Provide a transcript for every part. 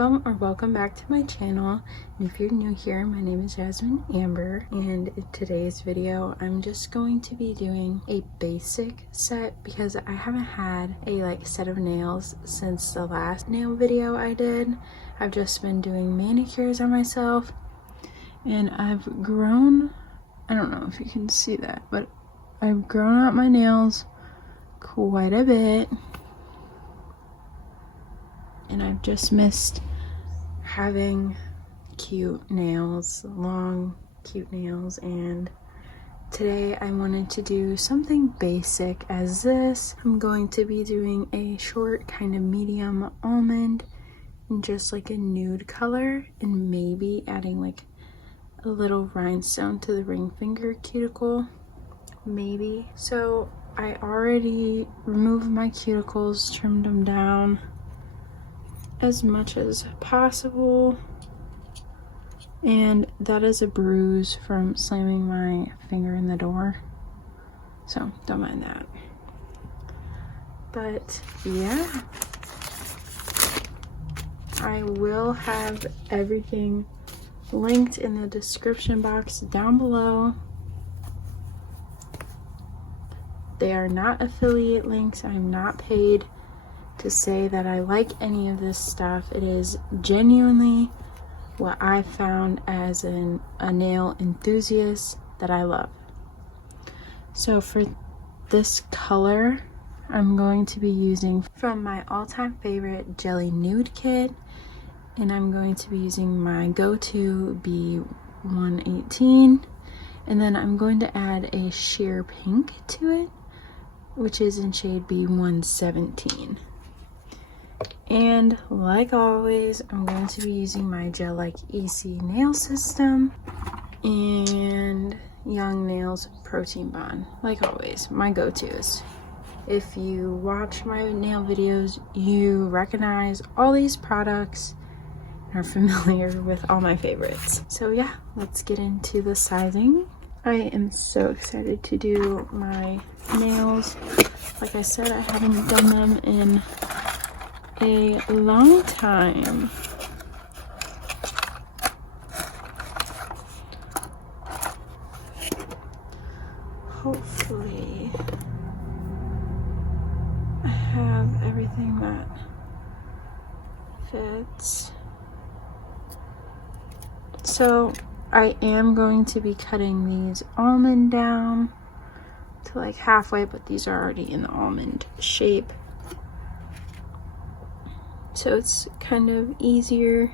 welcome back to my channel. And if you're new here, my name is Jasmine Amber, and in today's video I'm just going to be doing a basic set because I haven't had a set of nails since the last nail video I did. I've just been doing manicures on myself, and I've grown, I don't know if you can see that, but I've grown out my nails quite a bit. And I've just missed having cute nails, long, cute nails. And today I wanted to do something basic as this. I'm going to be doing a short, kind of medium almond in just like a nude color, and maybe adding like a little rhinestone to the ring finger cuticle, maybe. So I already removed my cuticles, trimmed them down as much as possible, and that is a bruise from slamming my finger in the door, so don't mind that. But yeah, I will have everything linked in the description box down below. They are not affiliate links. I'm not paid to say that I like any of this stuff. It is genuinely what I found as a nail enthusiast that I love. So for this color, I'm going to be using from my all-time favorite Jelly Nude kit, and I'm going to be using my go-to B118, and then I'm going to add a sheer pink to it, which is in shade B117. And like always, I'm going to be using my Gel Like EC nail system and Young Nails Protein Bond. Like always, my go-tos. If you watch my nail videos, you recognize all these products and are familiar with all my favorites. So yeah, let's get into the sizing. I am so excited to do my nails. Like I said, I haven't done them in a long time. Hopefully I have everything that fits. So I am going to be cutting these almond down to like halfway, but these are already in the almond shape, so it's kind of easier.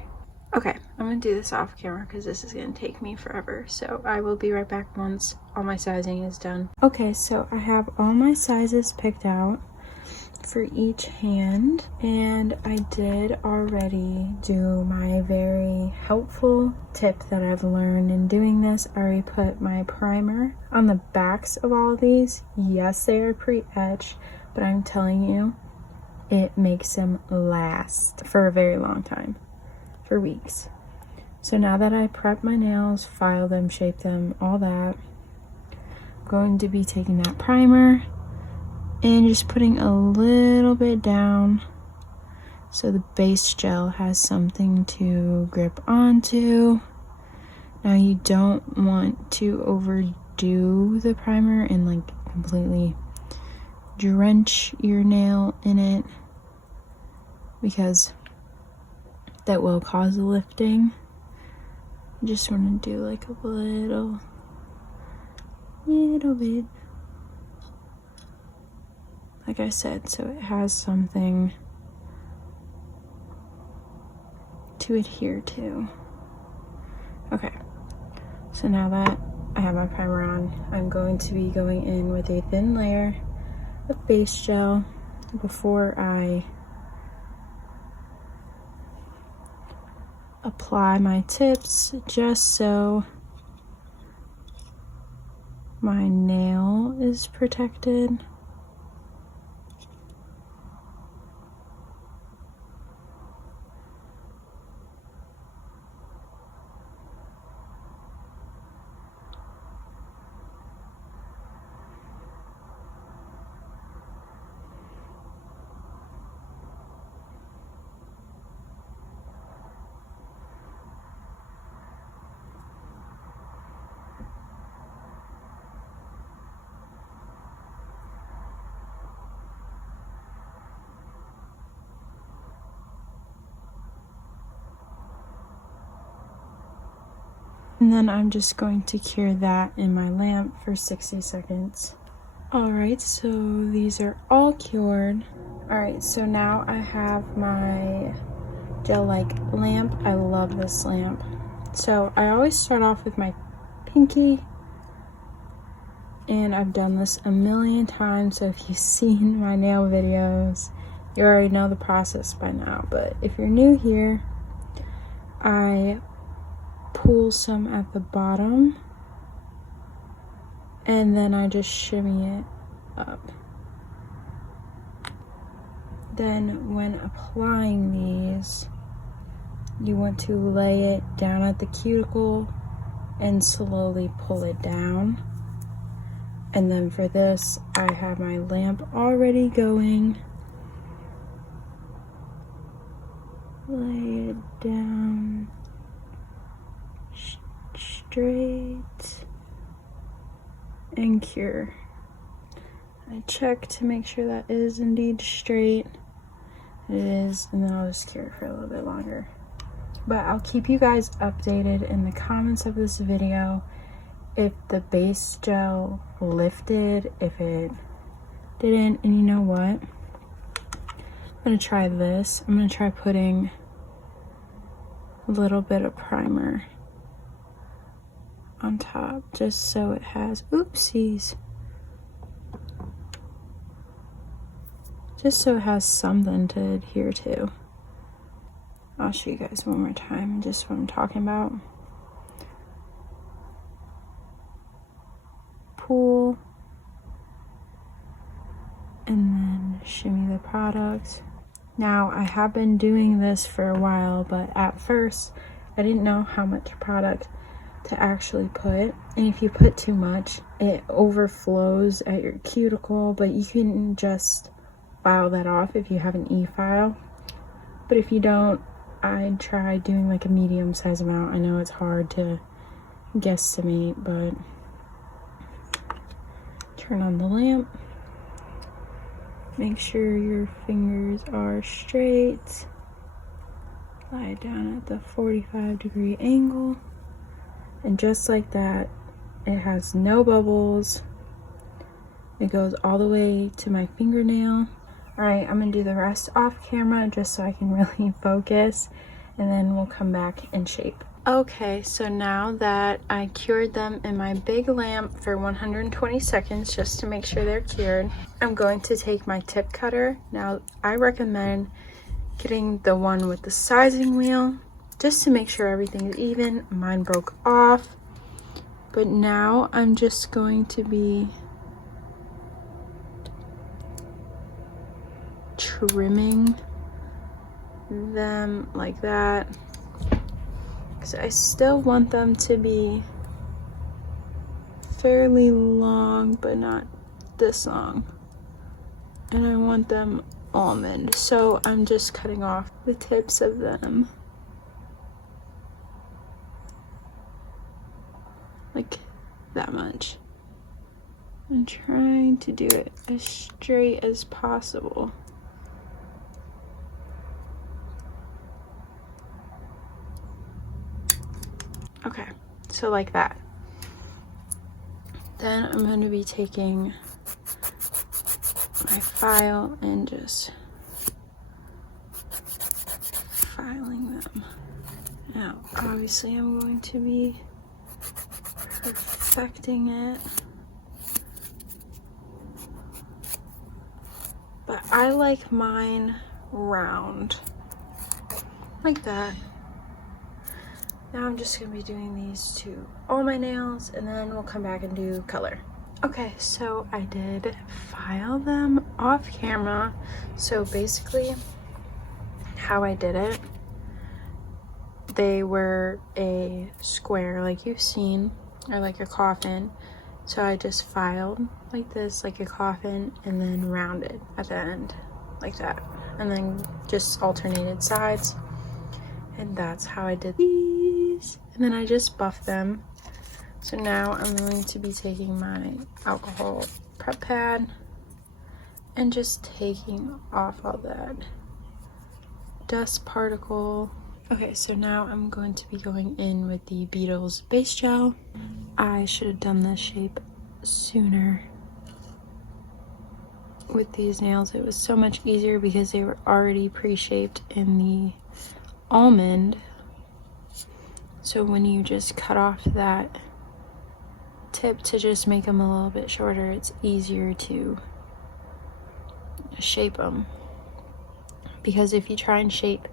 Okay, I'm gonna do this off camera because this is gonna take me forever, so I will be right back once all my sizing is done. Okay, so I have all my sizes picked out for each hand, and I did already do my very helpful tip that I've learned in doing this. I already put my primer on the backs of all of these. Yes, they are pre-etched, but I'm telling you, it makes them last for a very long time, for weeks. So now that I prep my nails, file them, shape them, all that, I'm going to be taking that primer and just putting a little bit down so the base gel has something to grip onto. Now you don't want to overdo the primer and like completely drench your nail in it, because that will cause a lifting. You just want to do like a little bit, like I said, so it has something to adhere to. Okay, so now that I have my primer on, I'm going to be going in with a thin layer of base gel before I apply my tips, just so my nail is protected. And then I'm just going to cure that in my lamp for 60 seconds. Alright, so these are all cured. Alright, so now I have my gel-like lamp. I love this lamp. So I always start off with my pinky, and I've done this a million times, so if you've seen my nail videos, you already know the process by now. But if you're new here, I pull some at the bottom, and then I just shimmy it up. Then when applying these, you want to lay it down at the cuticle and slowly pull it down. And then for this, I have my lamp already going. Lay it down straight and cure. I check to make sure that is indeed straight. It is, and then I'll just cure it for a little bit longer. But I'll keep you guys updated in the comments of this video if the base gel lifted, if it didn't. And you know what? I'm gonna try this. I'm gonna try putting a little bit of primer on top, just so it has, oopsies, just so it has something to adhere to. I'll show you guys one more time just what I'm talking about. Pull and then shimmy the product. Now I have been doing this for a while, but at first I didn't know how much product to actually put, and if you put too much it overflows at your cuticle, but you can just file that off if you have an e-file. But if you don't, I'd try doing like a medium size amount. I know it's hard to guesstimate, but turn on the lamp. Make sure your fingers are straight. Lie down at the 45-degree angle. And just like that, it has no bubbles. It goes all the way to my fingernail. Alright, I'm gonna do the rest off camera just so I can really focus, and then we'll come back and shape. Okay, so now that I cured them in my big lamp for 120 seconds just to make sure they're cured, I'm going to take my tip cutter. Now, I recommend getting the one with the sizing wheel just to make sure everything is even. Mine broke off, but now I'm just going to be trimming them like that, because I still want them to be fairly long but not this long, and I want them almond, so I'm just cutting off the tips of them like that much. I'm trying to do it as straight as possible. Okay, so like that. Then I'm going to be taking my file and just filing them. Now, obviously I'm going to be perfecting it, but I like mine round, like that. Now I'm just gonna be doing these to all my nails, and then we'll come back and do color. Okay, so I did file them off camera. So basically how I did it, they were a square like you've seen, or like a coffin. So I just filed like this, like a coffin, and then rounded at the end like that, and then just alternated sides. And that's how I did these. And then I just buffed them. So now I'm going to be taking my alcohol prep pad and just taking off all that dust particle. Okay, so now I'm going to be going in with the Beetles base gel. I should have done this shape sooner with these nails. It was so much easier because they were already pre-shaped in the almond. So when you just cut off that tip to just make them a little bit shorter, it's easier to shape them. Because if you try and shape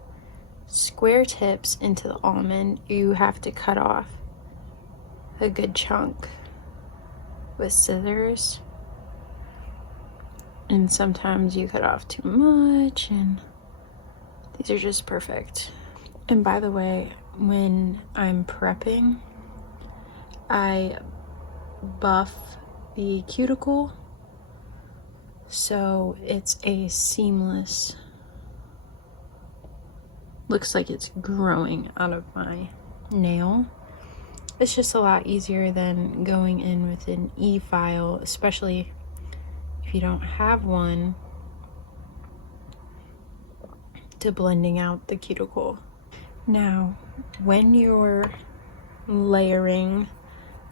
square tips into the almond, you have to cut off a good chunk with scissors, and sometimes you cut off too much, and these are just perfect. And by the way, when I'm prepping, I buff the cuticle so it's a seamless, looks like it's growing out of my nail. It's just a lot easier than going in with an e-file, especially if you don't have one, to blending out the cuticle. Now, when you're layering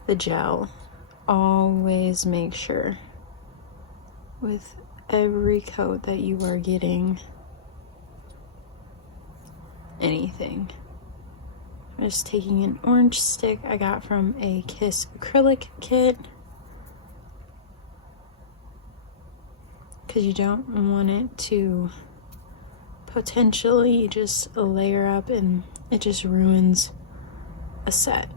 the gel, always make sure with every coat that you are getting anything. I'm just taking an orange stick I got from a Kiss acrylic kit, because you don't want it to potentially just layer up and it just ruins a set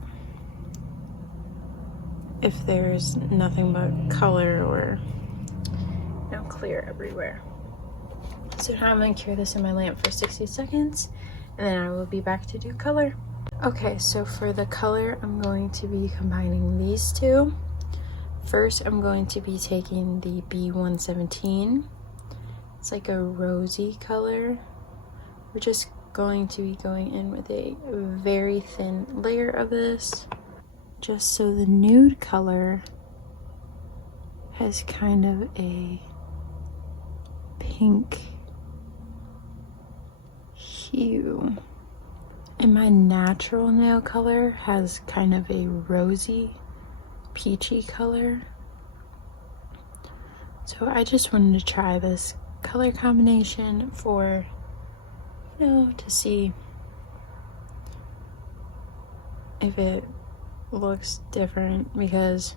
if there's nothing but color or clear everywhere. So now I'm going to cure this in my lamp for 60 seconds and then I will be back to do color. Okay, so for the color, I'm going to be combining these two. First, I'm going to be taking the B117. It's like a rosy color. We're just going to be going in with a very thin layer of this, just so the nude color has kind of a pink hue. And my natural nail color has kind of a rosy, peachy color. So I just wanted to try this color combination for, to see if it looks different, because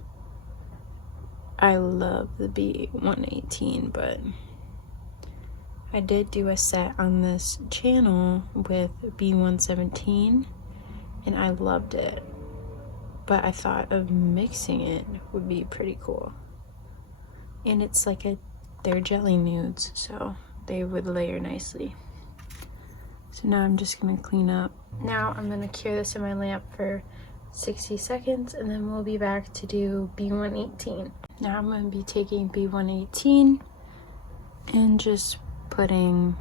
I love the B118, but I did do a set on this channel with B117 and I loved it, but I thought of mixing it would be pretty cool. And it's like they're jelly nudes, so they would layer nicely. So now I'm just gonna clean up. Now I'm gonna cure this in my lamp for 60 seconds and then we'll be back to do B118. Now I'm gonna be taking B118 and just putting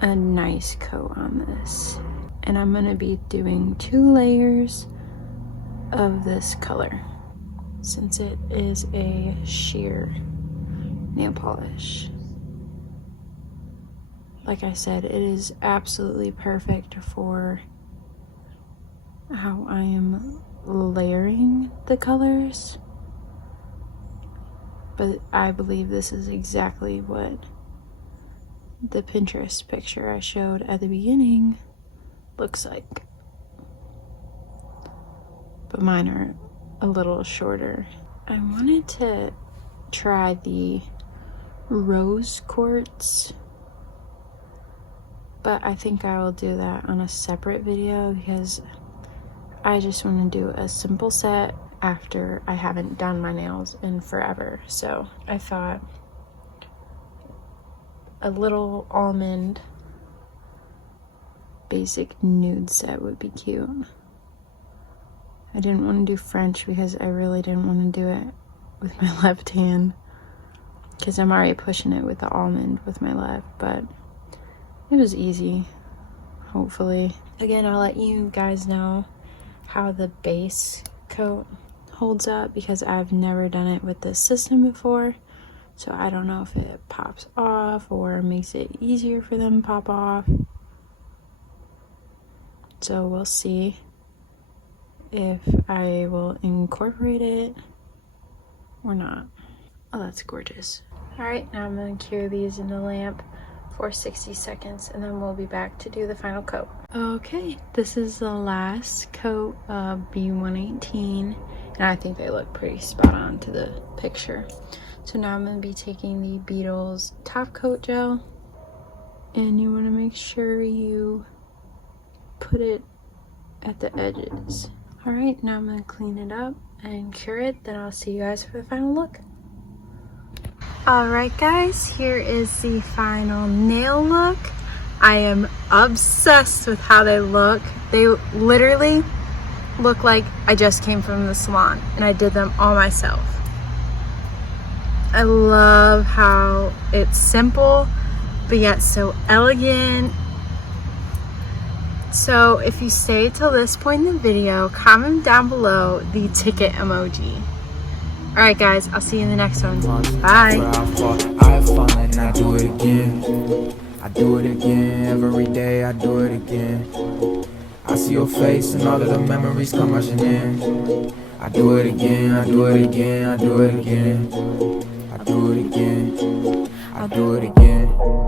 a nice coat on this. And I'm gonna be doing 2 layers of this color, since it is a sheer nail polish. Like I said, it is absolutely perfect for how I am layering the colors. But I believe this is exactly what the Pinterest picture I showed at the beginning looks like. But mine are a little shorter. I wanted to try the rose quartz, but I think I will do that on a separate video because I just want to do a simple set after I haven't done my nails in forever. So I thought a little almond basic nude set would be cute. I didn't want to do French because I really didn't want to do it with my left hand, because I'm already pushing it with the almond with my left, but it was easy, hopefully. Again, I'll let you guys know how the base coat holds up, because I've never done it with this system before, so I don't know if it pops off or makes it easier for them to pop off. So we'll see if I will incorporate it or not. Oh, that's gorgeous. All right, now I'm gonna cure these in the lamp for 60 seconds and then we'll be back to do the final coat. Okay, this is the last coat of B118 and I think they look pretty spot on to the picture. So now I'm gonna be taking the Beetles top coat gel and you wanna make sure you put it at the edges. All right, now I'm gonna clean it up and cure it, then I'll see you guys for the final look. All right guys, here is the final nail look. I am obsessed with how they look. They literally look like I just came from the salon and I did them all myself. I love how it's simple but yet so elegant. So if you stay till this point in the video, comment down below the ticket emoji. Alright guys, I'll see you in the next one. Bye. I fall and I do it again. I do it again, every day I do it again. I see your face and all of the memories come rushing in. I do it again, I do it again, I do it again. I do it again, I do it again.